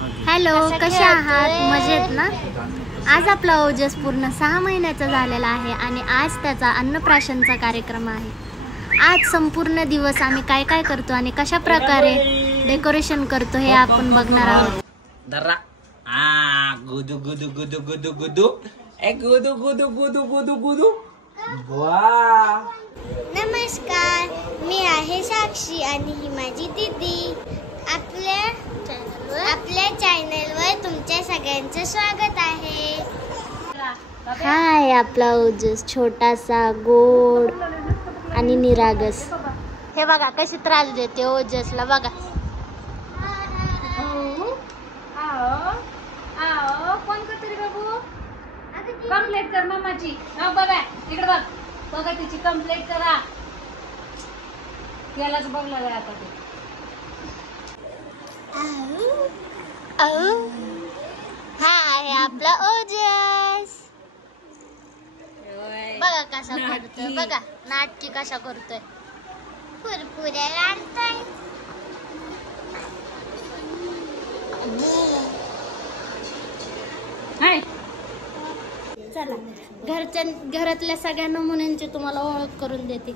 Hello, कसे आहात? मजेत ना? आज आपला ओजस पूर्ण 6 महिन्याचा झालेला आहे आणि आज त्याचा अन्नप्राशनचा कार्यक्रम आहे. आज संपूर्ण दिवस आम्ही काय काय करतो आणि कशा प्रकारे डेकोरेशन करतो हे आपण बघणार आहोत. गुदू गुदू गुदू गुदू गुदू ए गुदू गुदू गुदू गुदू गुदू. वाह! नमस्कार, मी आहे साक्षी आणि ही माझी दीदी. आपल्या चॅनलवर तुमच्या सगळ्यांचं स्वागत आहे. हाय, आपला ओजस छोटासा, गोड आणि निरागस. हे बघा कशी त्रास देते ओजसला बघा. कोण करते रे बाबू? कंप्लेंट कर मम्माची. बघा इकडे बघ, बघा तिची कंप्लेंट करा. त्यालाच बघला जाय आता ते. हा आहे आपला ओजस. बघा कसा करतोय, बघा नाटकी कशा करतोय. कुरकुरे काढताय. चला, घरातल्या सगळ्या नमुन्यांची तुम्हाला ओळख करून देते.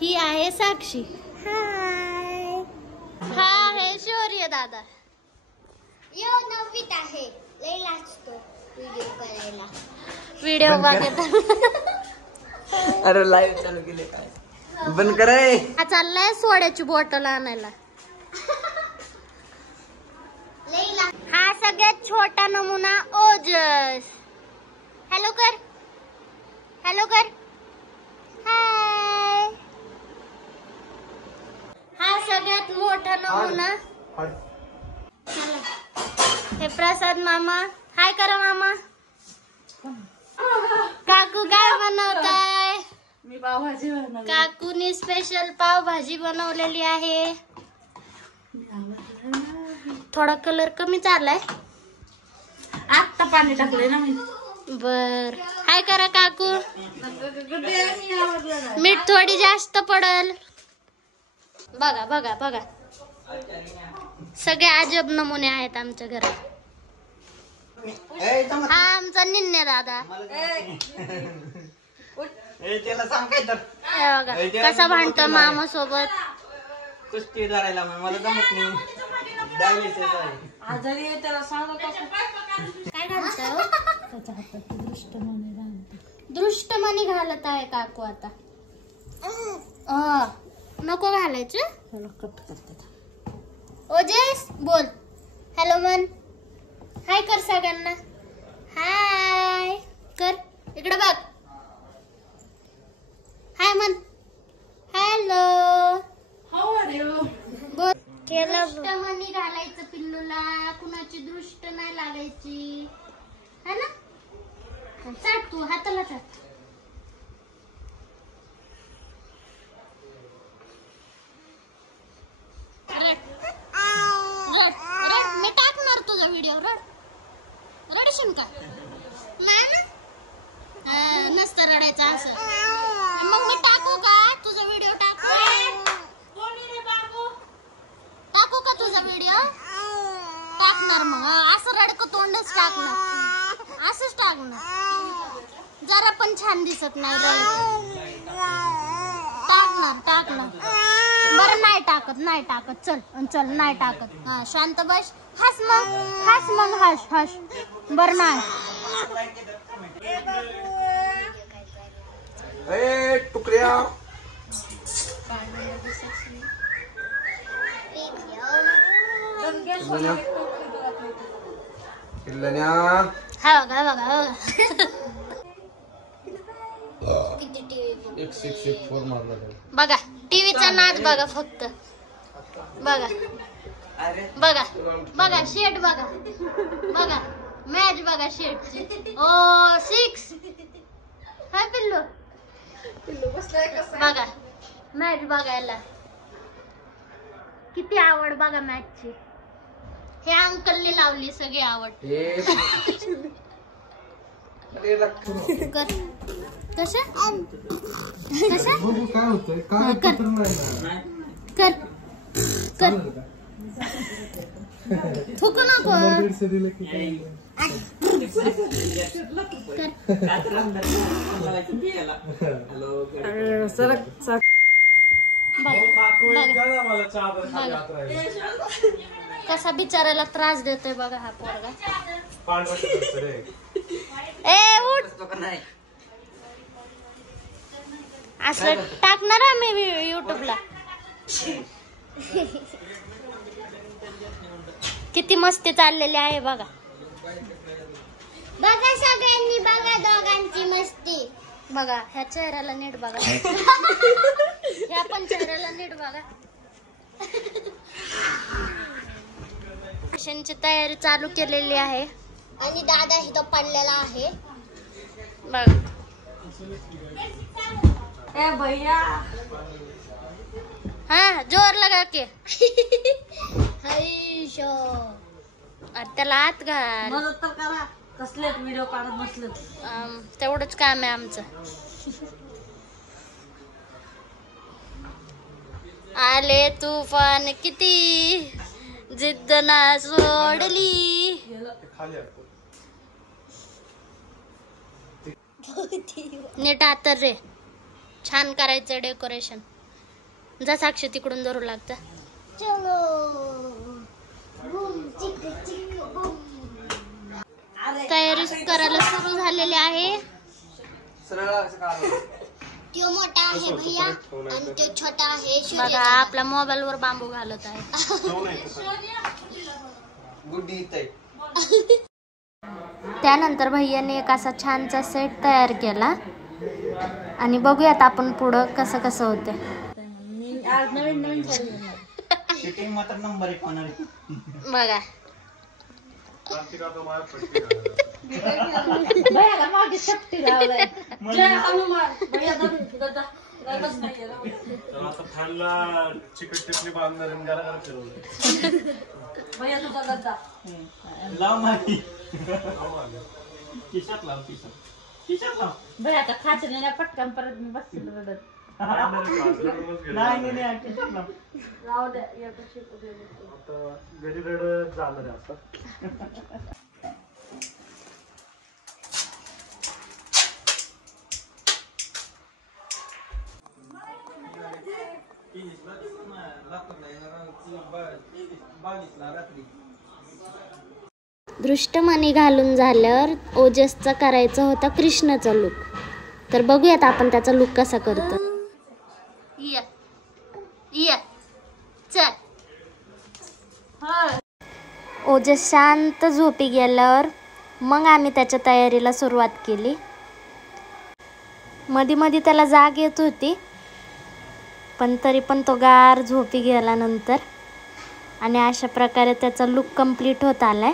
ही आहे साक्षी. हाय. हा आहे शौर्य दादा. यो 9वीत आहे. लई लाजतो व्हिडिओ करायला. व्हिडिओ बघत अरे लाईव्ह चालू केले काय? बंद कराय. हा चाललाय सोड्याची बॉटल आणायला. हा सगळ्यात छोटा नमुना ओजस. हॅलो कर, हॅलो कर. हाय. हा सगळ्यात मोठा नमुना. हे प्रसाद मामा. हाय करा मामा. काकू काय बनवताय? मी पावभाजी बनवली. काकूनी स्पेशल पावभाजी बनवलेली आहे. थोडा कलर कमी चाललाय. आत्ता पाणी टाकलंय ना मी. बर, हाय करा काकू. मीठ थोडी जास्त पडल. बघा बघा बघा, सगळे अजब नमुने आहेत आमच्या घरात. हा आमचा निन्ने दादा. हे बघा कसा भांडतो मामा सोबत. कुस्ती धरायला मला जमत नाही. आजारी आहे त्याला सांगा काय घालताय हो? त्याच्या हातात दृष्टमणी घालते. दृष्टमणी घालत आहे काकू आता. नको घालायचं. त्याला कट करतात. ओजस बोल हॅलो मन. हाय कर सगळ्यांना. हाय कर, इकडे बघ. हाय मन. हॅलो बोल. दृष्टमणी घालायचं पिल्लूला, कुणाची दृष्ट नाही लागायची है ना. चाट तू हाताला चाट. मी टाकणार तुझा व्हिडिओ. रडशील का? नसतं रडायचं असं. मग मी टाकू का तुझा व्हिडिओ? टाकू का तुझा व्हिडिओ? टाकणार. मग असं रडकं तोंडच टाकणार. असंच टाकणार. जरा पण छान दिसत नाही रडकं. टाकणार. बरं नाही टाकत. चल नाही टाकत. हा शांत बस. हस मग हस. बरं नाही. तुकड्या हा बघा. बघा टीव्हीचा नाच बघा फक्त. बघा शेट बघा मॅच बघा शेटची. ओ 6. हाय पिल्लू बघा मॅच बघायला किती आवड बघा मॅचची. हे अंकलने लावली सगळी आवड. कशा काय होतंय? काय कर थुकू नको. कसा बिचारायला त्रास देतोय बघा हा पोरगा. ए उठ. असं टाकणार आहे मी युट्यूबला. किती मस्ती चाललेली आहे बघा. बघा सगळ्यांनी बघा दोघांची मस्ती. बघा ह्या चेहऱ्याला नीट बघा. ह्या पण चेहऱ्याला नीट बघा. ची तयारी चालू केलेली आहे आणि दादा इथं पडलेला आहे बघ. ए भैया हा जोर लगा के. हरीशो अरे त्याला आत घाल. मदत तर करा. कसले व्हिडिओ काढत बसले. तेवढंच काम आहे आमचं. आले तुफान किती जिद्द ना सोडली. नीट आतर रे. छान करायचं डेकोरेशन. जा साक्षी तिकडून धरू लागतं. चलो बूम चिक चिक बूम. तयारी करायला सुरू झालेली आहे. तो मोठा आहे भैया आणि तो छोटा आहे बघा सूर्य. आपल्या मोबाईल वर बांबू घालत आहे. त्यानंतर भैयाने एक असा छानसा सेट तयार केला आणि बघूयात आपण पुढं कसं कसं होते. बघा भैयाला मागे शक्ती लावलाय. जय हनुमान. भैया दादा भैया तुझा गद्दा भैया आता खाचले ना पटकन परत मी बसतील रडत. राहू द्या घरी रडत झालं आता. दृष्टमणी घालून झाल्यावर ओजसचा करायचा होता कृष्णाचा लुक. तर बघूयात आपण त्याचा लुक कसा करतो. चल. ओजस शांत झोपी गेल्यावर मग आम्ही त्याच्या तयारीला सुरुवात केली. मध्ये मध्ये त्याला जाग येत होती पण तरी पण तो गार झोपी गेल्यानंतर आणि अशा प्रकारे त्याचा लुक कंप्लीट होत आलाय.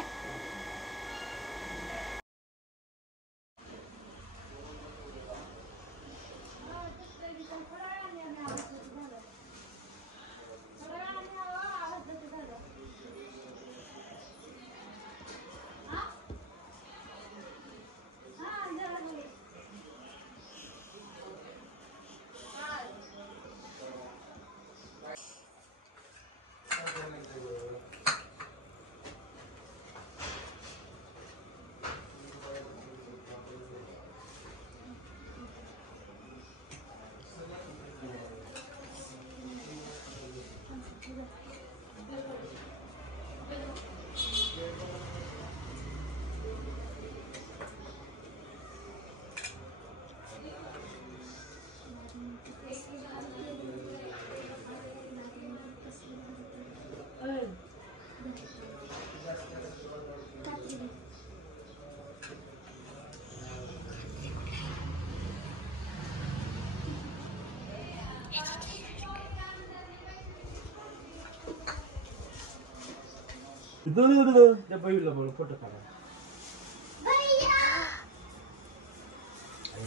फोटो काढा.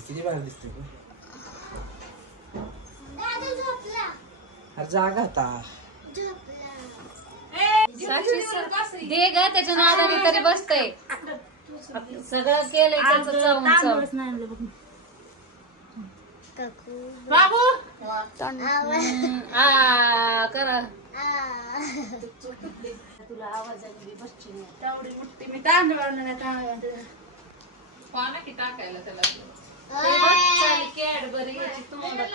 किती भारी दिसते. जागा होता. दे ग त्याच्या नादाने तरी बसतय. सगळं केलंय त्याचं चावून चावून. बाबू करा तुला आवाजाने बसची नाही तेवढी मुठ्ठी मी तांदूळ पाना की टाकायला त्याला कॅडबरी याची तोंडात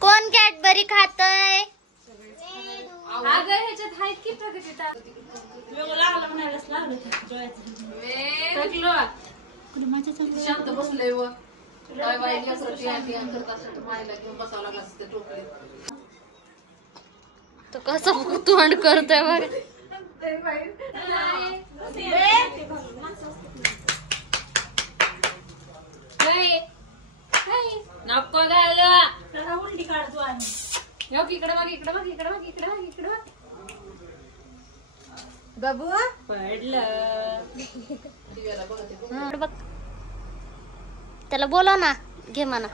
कोण कॅडबरी खातय? अगं ह्याच्यात हाय की टाकायची शांत बसलंय व काय बाई लेकरं टियान करत असं तर मायला घेऊन बसावं लागलं असतं टोपलीत. तो कसं तोंड करतोय बघ. नको घाल उलटी काढतो आम्ही इकडे बघ इकडे बघ इकडे बघ इकडे बघ इकडे बघ बाबू पडलं बघ त्याला बोलव ना, घे म्हणा.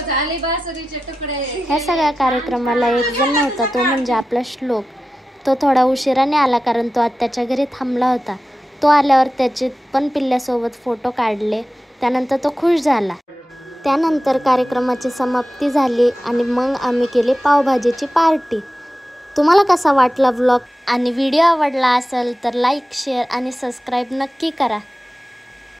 झाले बासरीचे तुकडे. ह्या सगळ्या कार्यक्रमाला एक जण नव्हता, तो म्हणजे आपला श्लोक. तो थोडा उशिराने आला कारण तो आत्याच्या घरी थांबला होता. तो आल्यावर त्याचे पण पिल्ल्यासोबत फोटो काढले. त्यानंतर तो खुश झाला. त्यानंतर कार्यक्रमाची समाप्ती झाली आणि मग आम्ही केली पावभाजीची पार्टी. तुम्हाला कसा वाटला व्लॉग आणि व्हिडिओ आवडला असेल तर लाईक, शेअर आणि सबस्क्राईब नक्की करा.